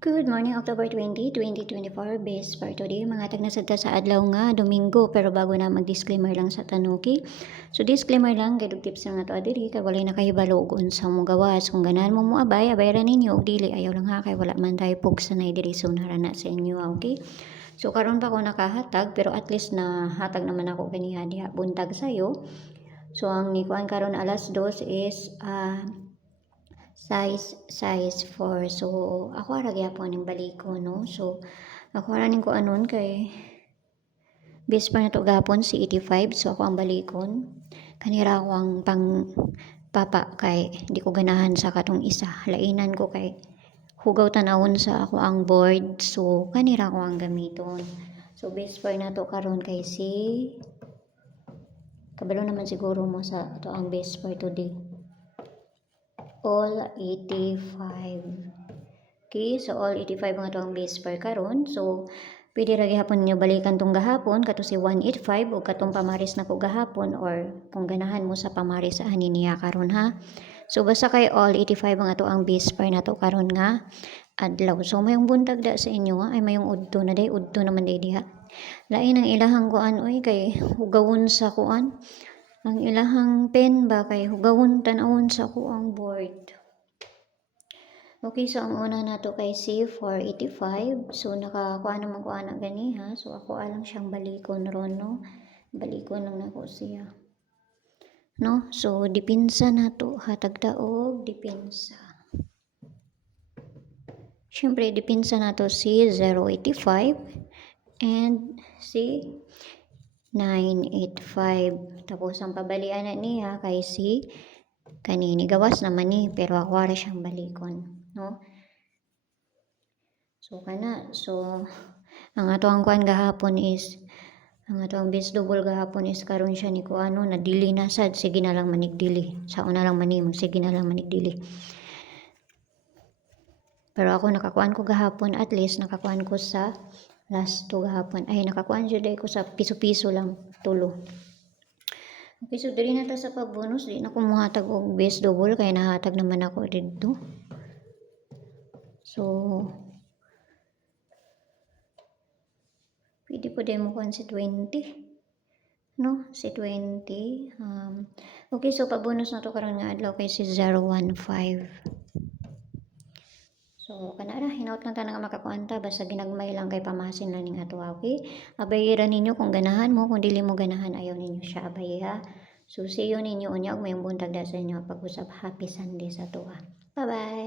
Good morning, October 20, 2024, base for today. Mga tagnasadta sa adlaw nga, Domingo, pero bago na mag-disclaimer lang sa tanuki. So, disclaimer lang, kay tips lang na to adiri, kay walay nakahibalo og unsa mo gawas. Kung ganahan mo abay, abayran ninyo, og dili, ayaw lang ha, kay wala man tayo pugsa na diri, so narana sa inyo, okay? So, karon pa ako nakahatag, pero at least na hatag naman ako kaniya diha, buntag sayo. So, ang nikuan karon alas 2 is, size 4. So, ako ara gyapon ning baliko, no? So, ako ara ning ko anon kay base pa na to gapon si 85. So, ako ang balikon. Kanira ako ang pang papa kay di ko ganahan sa katong isa. Lainan ko kay hugaw tanawon sa ako ang board. So, kanira ko ang gamiton. So, base pa na to karon kay si kabalo naman siguro mo sa to ang base for today. All 85. Okay, so all 85 nga to ang base per karon. So, pwede ra gihapon niyo balikan tong gahapon kato si 185 o katong pamaris na ko gahapon or kung ganahan mo sa pamaris sa ani niya karon ha. So, basta kay all 85 nga to ang base per na to karon nga adlaw. So, mayong buntag da sa inyo nga ay mayong udto na day, udto naman day diha. Lain ang ilahang kuan oy kay hugawon sa kuan. Ang ilahang pen ba kay hugawon tanawon sa kuang board. Okay, so ang una nato kay C485. So nakakuha naman ko anak gani ha. So ako alang siyang balikon ron no. Balikon lang nako siya. No? So dipinsa nato hatag daog dipinsa. Syempre dipinsa nato si 085 and si 985. Tapos ang pabalian na niya kay si kanini gawas naman ni pero ako ara siyang balikon, no? So kana so ang ato ang kuan gahapon is ang ato ang base double gahapon is karon siya ni kuano na dili na sad sige na lang manigdili. Sa una lang manimong sige na lang manigdili. Pero ako nakakuan ko gahapon at least nakakuan ko sa last 2 gahapon. Ay nakakuan jud ko sa piso-piso lang tulo. Okay, so diri na ta sa pagbonus, di na ko muhatag og base double kay nahatag naman ako dito. So pwede po din mo kuan si 20. No, si 20. Okay, so pabonus na to karon nga adlaw kay si 015. So kanara hinaut lang ta nga makakuanta basta ginagmay lang kay pamasin lang ning ato, okay? Abayiran ninyo kung ganahan mo, kung dili mo ganahan ayaw ninyo siya abay ha. So see you ninyo unya og mayong buntag da sa inyo pag-usap. Happy Sunday sa tuwa. Bye-bye.